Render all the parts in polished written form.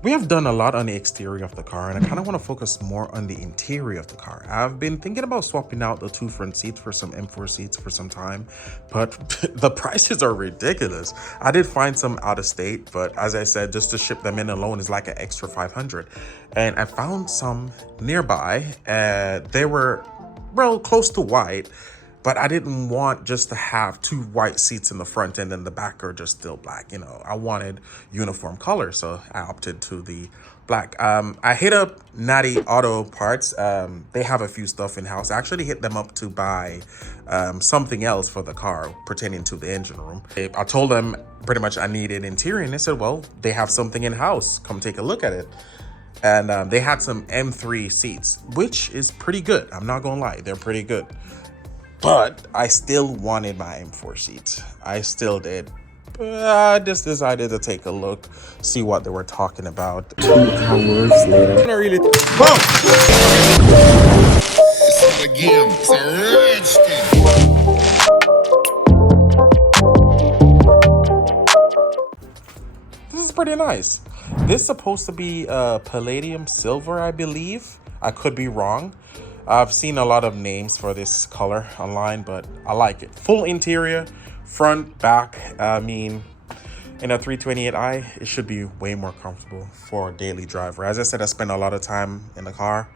We have done a lot on the exterior of the car, and I kind of want to focus more on the interior of the car. I've been thinking about swapping out the two front seats for some M4 seats for some time, but the prices are ridiculous. I did find some out of state, but as I said, just to ship them in alone is like an extra 500. And I found some nearby. They were, well, close to white, but I didn't want just to have two white seats in the front and then the back are just still black. You know, I wanted uniform color, so I opted to the black. I hit up Natty Auto Parts. They have a few stuff in house. I actually hit them up to buy something else for the car pertaining to the engine room. I told them pretty much I needed interior, and they said, well, they have something in house. Come take a look at it. And they had some M3 seats, which is pretty good. I'm not gonna lie, they're pretty good. But I still wanted my M4 seat. I still did. But I just decided to take a look, see what they were talking about. 2 hours later. I don't really. Whoa! It's a game. It's a rich thing. This is pretty nice. This is supposed to be palladium silver, I believe. I could be wrong. I've seen a lot of names for this color online, but I like it. Full interior, front, back. I mean, in a 328i, it should be way more comfortable for a daily driver. As I said, I spend a lot of time in the car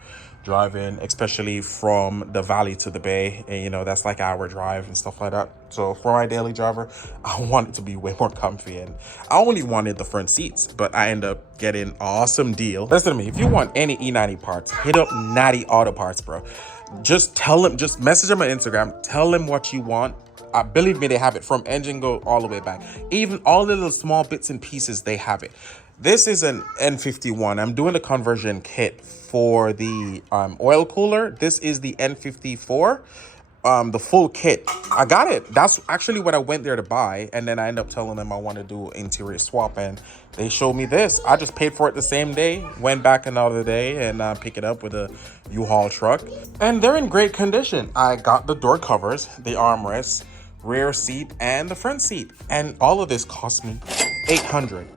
driving, especially from the valley to the bay, and you know that's like an hour drive and stuff like that. So for my daily driver, I want it to be way more comfy, and I only wanted the front seats, but I end up getting an awesome deal. Listen to me, if you want any E90 parts, hit up Natty Auto Parts, bro. Just tell them, just message them on Instagram, tell them what you want. Believe me, they have it from engine go all the way back. Even all the little small bits and pieces, they have it. This is an N51. I'm doing the conversion kit for the oil cooler. This is the N54, the full kit. I got it. That's actually what I went there to buy. And then I end up telling them I want to do interior swap. And they showed me this. I just paid for it the same day. Went back another day and pick it up with a U-Haul truck. And they're in great condition. I got the door covers, the armrests, rear seat, and the front seat. And all of this cost me $800.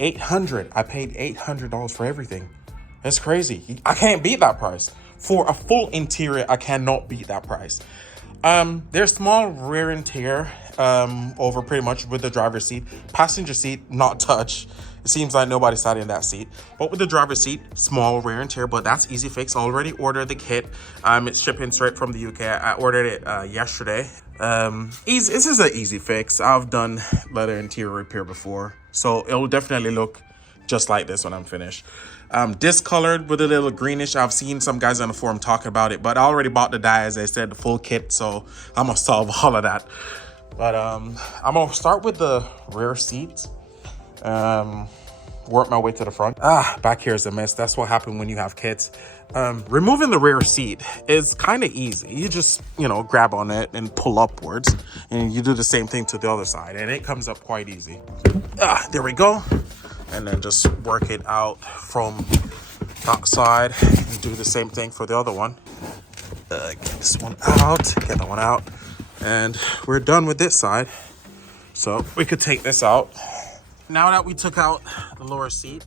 I paid $800 for everything. That's crazy. I can't beat that price. For a full interior, I cannot beat that price. There's small rear and tear over pretty much with the driver's seat. Passenger seat, not touch. It seems like nobody sat in that seat. But with the driver's seat, small wear and tear, but that's easy fix. Already ordered the kit. It's shipping straight from the UK. I ordered it yesterday. This is an easy fix. I've done leather interior repair before, so it'll definitely look just like this when I'm finished. Discolored with a little greenish. I've seen some guys on the forum talk about it, but I already bought the dye, as I said, the full kit, so I'm gonna solve all of that. But I'm gonna start with the rear seats. Work my way to the front. Back here is a mess. That's what happened when you have kids. Removing the rear seat is kind of easy. You just, you know, grab on it and pull upwards, and you do the same thing to the other side, and it comes up quite easy. There we go. And then just work it out from that side and do the same thing for the other one. Get this one out, get that one out, and we're done with this side. So we could take this out. Now that we took out the lower seat,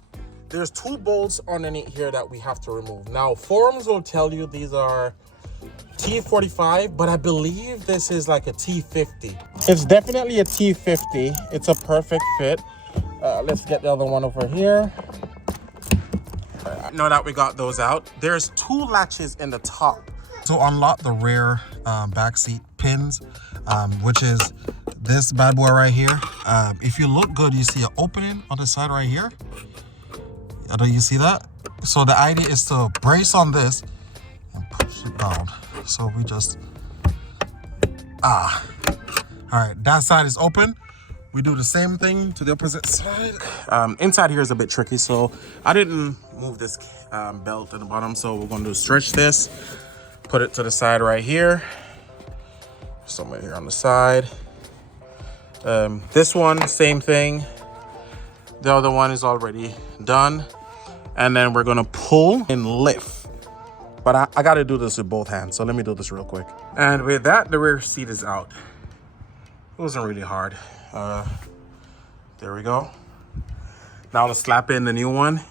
there's two bolts underneath here that we have to remove. Now, forums will tell you these are T45, but I believe this is like a T50. It's definitely a T50. It's a perfect fit. Let's get the other one over here. Now that we got those out, there's two latches in the top to unlock the rear back seat pins, which is this bad boy right here. If you look good, you see an opening on the side right here. Do you see that? So the idea is to brace on this and push it down. So we just, all right, that side is open. We do the same thing to the opposite side. Inside here is a bit tricky, so I didn't move this belt at the bottom. So we're gonna do stretch this, put it to the side right here, somewhere here on the side. This one, same thing. The other one is already done. And then we're gonna pull and lift. But I gotta do this with both hands, so let me do this real quick. And with that, the rear seat is out. It wasn't really hard. There we go. Now let's slap in the new one.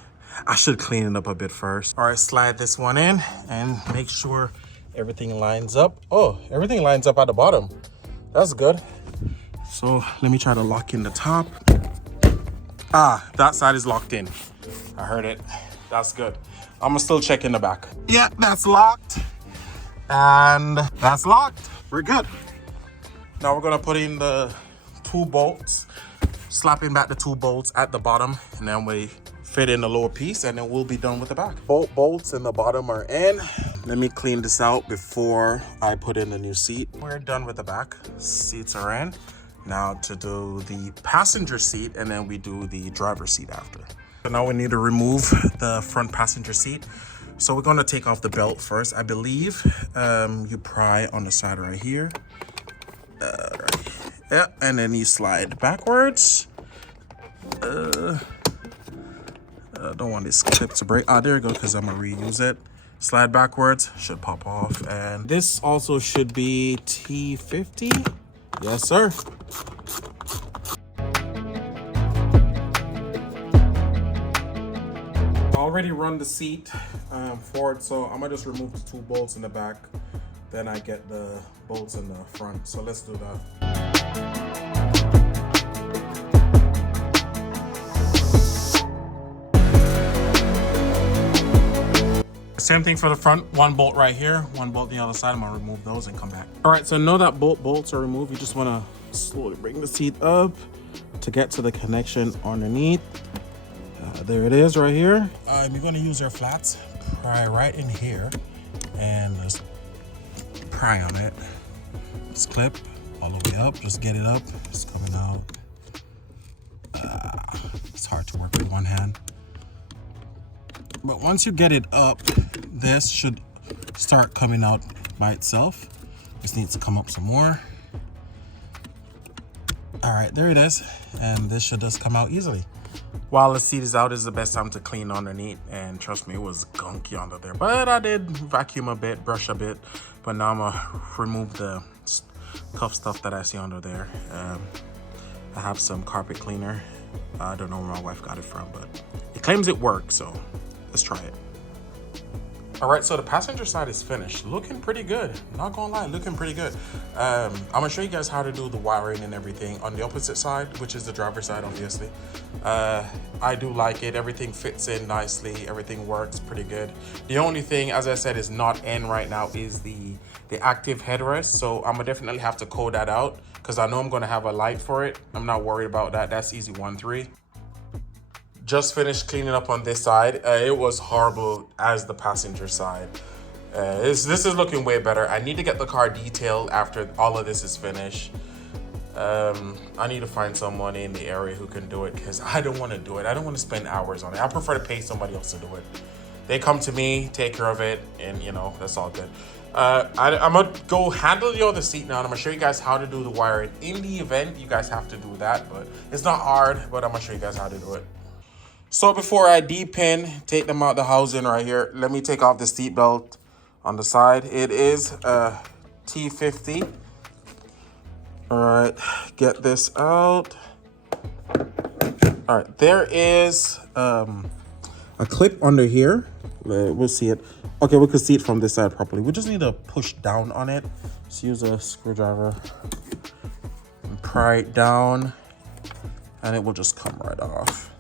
I should clean it up a bit first. All right, slide this one in and make sure everything lines up. Oh, everything lines up at the bottom. That's good. So let me try to lock in the top. Ah, that side is locked in. I heard it. That's good. I'm gonna still check in the back. Yeah, that's locked. And that's locked. We're good. Now we're gonna put in the 2 bolts, slapping back the 2 bolts at the bottom, and then we fit in the lower piece, and then we'll be done with the back. Both bolts in the bottom are in. Let me clean this out before I put in the new seat. We're done with the back. Seats are in. Now to do the passenger seat, and then we do the driver's seat after. So now we need to remove the front passenger seat. So we're gonna take off the belt first. I believe you pry on the side right here. Right. Yeah, and then you slide backwards. Don't want this clip to break. Ah, there you go, because I'm gonna reuse it. Slide backwards, should pop off. And this also should be T50. Yes, sir. I already run the seat forward, so I'm gonna just remove the 2 bolts in the back. Then I get the bolts in the front. So let's do that. Same thing for the front. 1 bolt right here, 1 bolt the other side. I'm gonna remove those and come back. All right, so now that bolts are removed, you just wanna slowly bring the seat up to get to the connection underneath. There it is right here. You're gonna use your flats, pry right in here, and just pry on it. Just clip all the way up, just get it up. It's coming out. It's hard to work with one hand. But once you get it up, this should start coming out by itself. Just needs to come up some more. All right, there it is. And this should just come out easily. While the seat is out, is the best time to clean underneath. And trust me, it was gunky under there. But I did vacuum a bit, brush a bit. But now I'm gonna remove the tough stuff that I see under there. I have some carpet cleaner. I don't know where my wife got it from, but it claims it works, so let's try it. All right, so the passenger side is finished. Looking pretty good. Not gonna lie, looking pretty good. I'm gonna show you guys how to do the wiring and everything on the opposite side, which is the driver's side, obviously. I do like it. Everything fits in nicely. Everything works pretty good. The only thing, as I said, is not in right now is the active headrest. So I'm gonna definitely have to code that out because I know I'm gonna have a light for it. I'm not worried about that. That's easy 1-3. Just finished cleaning up on this side. It was horrible as the passenger side. This is looking way better. I need to get the car detailed after all of this is finished. I need to find someone in the area who can do it because I don't want to do it. I don't want to spend hours on it. I prefer to pay somebody else to do it. They come to me, take care of it, and you know, that's all good. I'm gonna go handle the other seat now, and I'm gonna show you guys how to do the wiring. In the event you guys have to do that, but it's not hard, but I'm gonna show you guys how to do it. So before I de-pin, take them out the housing right here, let me take off the seat belt on the side. It is a T50. All right, get this out. All right, there is a clip under here. We'll see it. Okay, we can see it from this side properly. We just need to push down on it. Let's use a screwdriver and pry it down, and it will just come right off.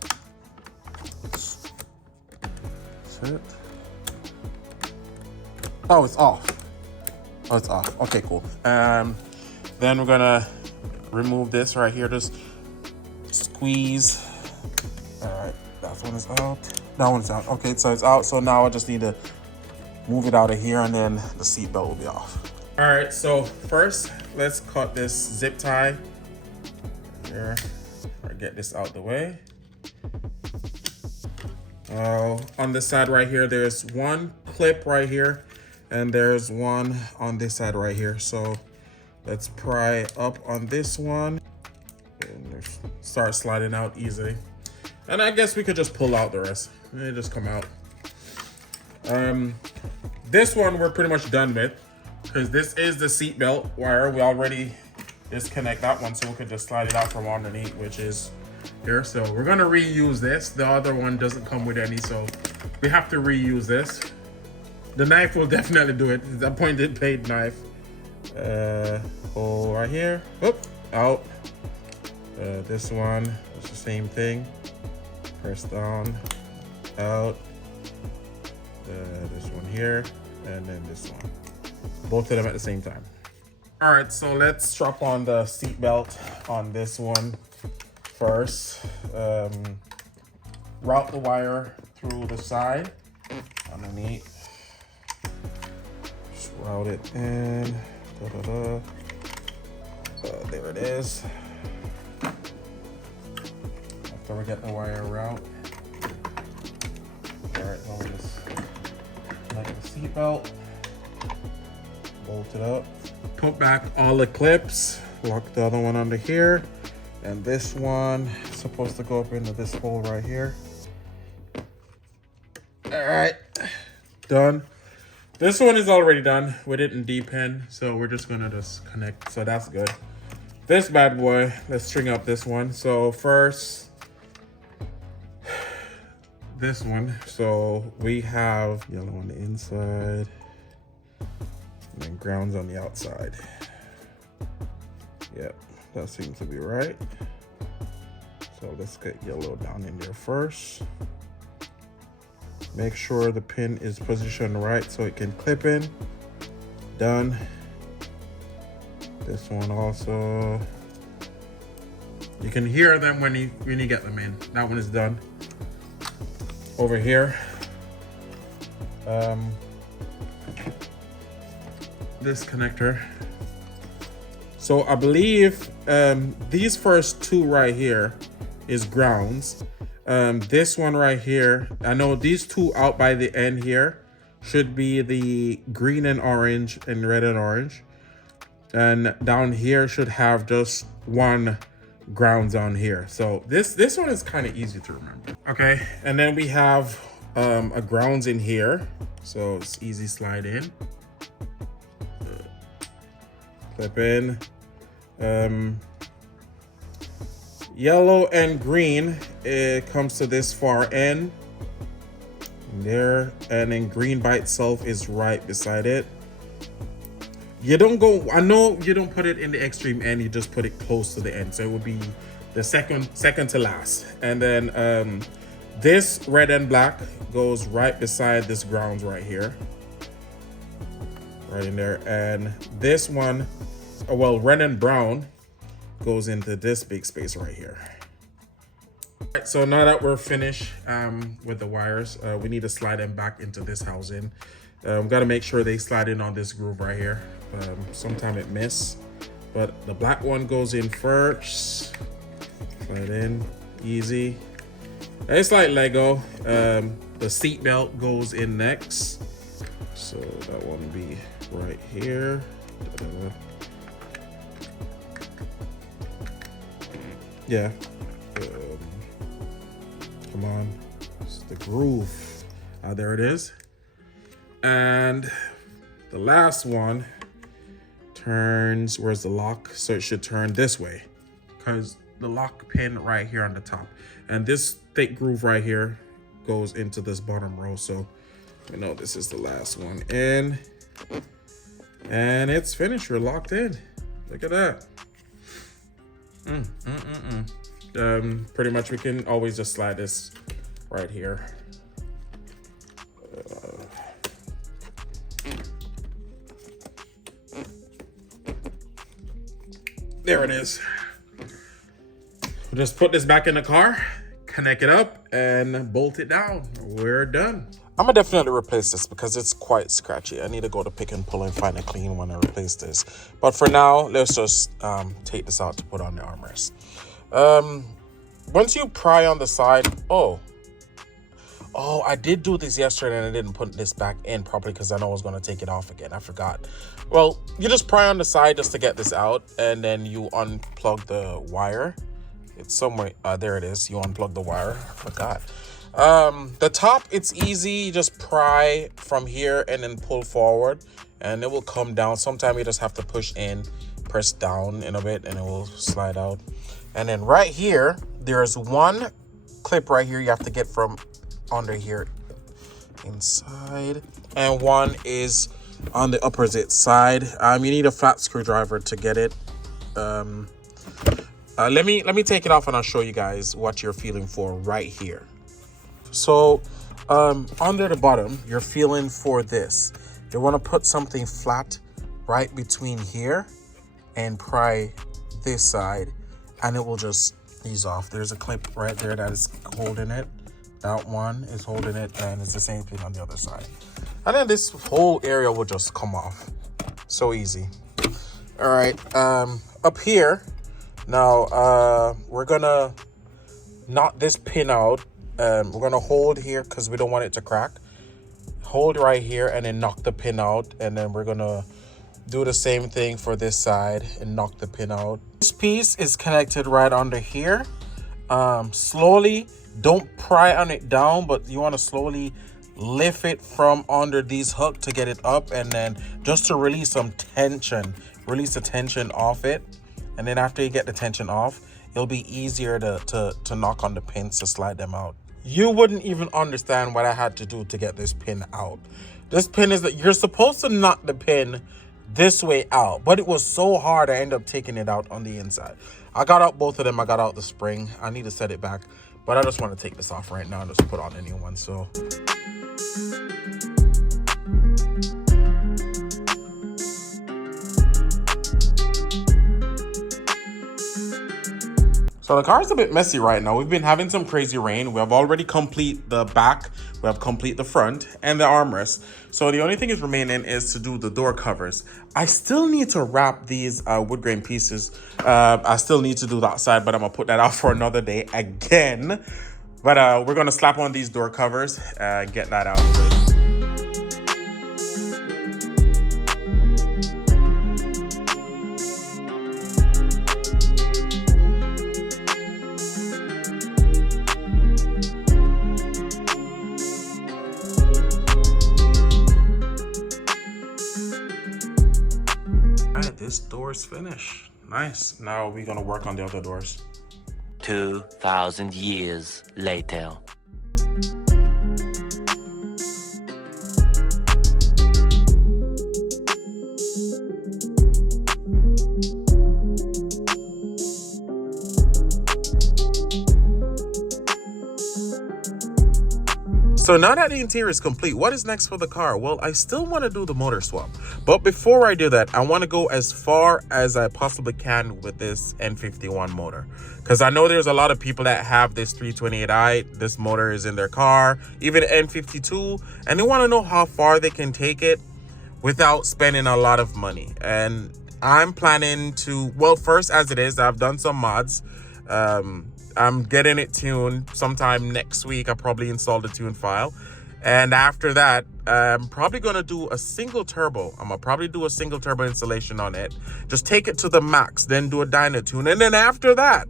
It. Oh, it's off. Oh, it's off. Okay, cool. Then we're gonna remove this right here. Just squeeze. All right, that one is out. That one's out. Okay, so it's out. So now I just need to move it out of here, and then the seat belt will be off. All right. So first, let's cut this zip tie here. Or get this out the way. On this side right here, there's one clip right here, and there's one on this side right here. So let's pry up on this one and start sliding out easily. And I guess we could just pull out the rest. It just come out. This one we're pretty much done with because this is the seat belt wire. We already disconnect that one, so we could just slide it out from underneath, which is here. So we're gonna reuse this. The other one doesn't come with any, so we have to reuse this. The knife will definitely do it. It's a pointed blade knife. Hole right here. Oop, out. This one, it's the same thing. Press down, out. This one here, and then this one. Both of them at the same time. All right, so let's strap on the seat belt on this one first. Route the wire through the side, underneath. Just route it in. There it is. After we get the wire out. All right, now we just connect the seat belt. Bolt it up. Put back all the clips. Lock the other one under here. And this one is supposed to go up into this hole right here. All right, done. This one is already done. We didn't D-pin, so we're just gonna just connect. So that's good. This bad boy, let's string up this one. So first, this one. So we have yellow on the inside and then grounds on the outside. Yep, that seems to be right. So let's get yellow down in there first. Make sure the pin is positioned right so it can clip in. Done. This one also. You can hear them when you get them in. That one is done. Over here. This connector. So I believe these first two right here is grounds. This one right here, I know these two out by the end here should be the green and orange and red and orange. And down here should have just one grounds on here. So this one is kind of easy to remember. Okay, and then we have a grounds in here. So it's easy slide in. Clip in. Yellow and green, it comes to this far end there, and then green by itself is right beside it. You don't go, I know you don't put it in the extreme end, you just put it close to the end, so it would be the second to last. And then this red and black goes right beside this grounds right here, right in there. And this one, well, red and brown goes into this big space right here. All right, so now that we're finished with the wires, we need to slide them back into this housing. We've got to make sure they slide in on this groove right here. Sometime it miss, but the black one goes in first. Slide in, easy. It's like Lego. The seat belt goes in next, so that one will be right here. Yeah. Come on. It's the groove. There it is. And the last one turns, where's the lock? So it should turn this way because the lock pin right here on the top. And this thick groove right here goes into this bottom row. So we know this is the last one in. And it's finished. We're locked in. Look at that. Pretty much we can always just slide this right here. There it is. We'll just put this back in the car, connect it up, and bolt it down. We're done. I'm gonna definitely replace this because it's quite scratchy. I need to go to pick and pull and find a clean one and replace this. But for now, let's just take this out to put on the armrest. Once you pry on the side, oh, I did do this yesterday and I didn't put this back in properly because I know I was gonna take it off again. I forgot. Well, you just pry on the side just to get this out, and then you unplug the wire. It's somewhere, there it is. You unplug the wire. I forgot. The top, it's easy. You just pry from here and then pull forward and it will come down. Sometimes you just have to push in, press down in a bit, and it will slide out. And then right here, there's one clip right here you have to get from under here inside. And one is on the opposite side. You need a flat screwdriver to get it. Let me take it off and I'll show you guys what you're feeling for right here. So under the bottom, you're feeling for this. You want to put something flat right between here and pry this side, and it will just ease off. There's a clip right there that is holding it. That one is holding it, and it's the same thing on the other side. And then this whole area will just come off. So easy. All right, up here, now we're gonna knock this pin out. We're gonna hold here because we don't want it to crack. Hold right here and then knock the pin out, and then we're gonna do the same thing for this side and knock the pin out. This piece is connected right under here. Slowly, don't pry on it down, but you want to slowly lift it from under these hooks to get it up, and then just to release some tension, release the tension off it. And then after you get the tension off, it'll be easier to knock on the pins to slide them out. You wouldn't even understand what I had to do to get this pin out. This pin is that you're supposed to knock the pin this way out, but it was so hard I ended up taking it out on the inside. I got out both of them. I got out the spring. I need to set it back, but I just want to take this off right now and just put on a new one. So the car is a bit messy right now. We've been having some crazy rain. We have already complete the back, we have complete the front and the armrest. So the only thing is remaining is to do the door covers. I still need to wrap these wood grain pieces. I still need to do that side, but I'm gonna put that out for another day again. But we're gonna slap on these door covers, get that out of it. This door is finished. Nice. Now we're gonna work on the other doors. 2,000 years later. So now that the interior is complete, what is next for the car? Well, I still want to do the motor swap. But before I do that, I want to go as far as I possibly can with this N51 motor. Because I know there's a lot of people that have this 328i. This motor is in their car, even N52. And they want to know how far they can take it without spending a lot of money. And I'm planning to, well, first as it is, I've done some mods. I'm getting it tuned sometime next week. I probably installed the tune file. And after that, I'm probably going to do a single turbo. I'm going to probably do a single turbo installation on it. Just take it to the max, then do a dyno tune. And then after that,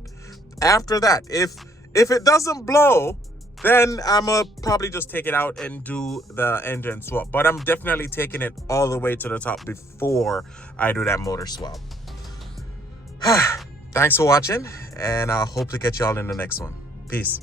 if it doesn't blow, then I'm going to probably just take it out and do the engine swap. But I'm definitely taking it all the way to the top before I do that motor swap. Thanks for watching, and I hope to catch y'all in the next one. Peace.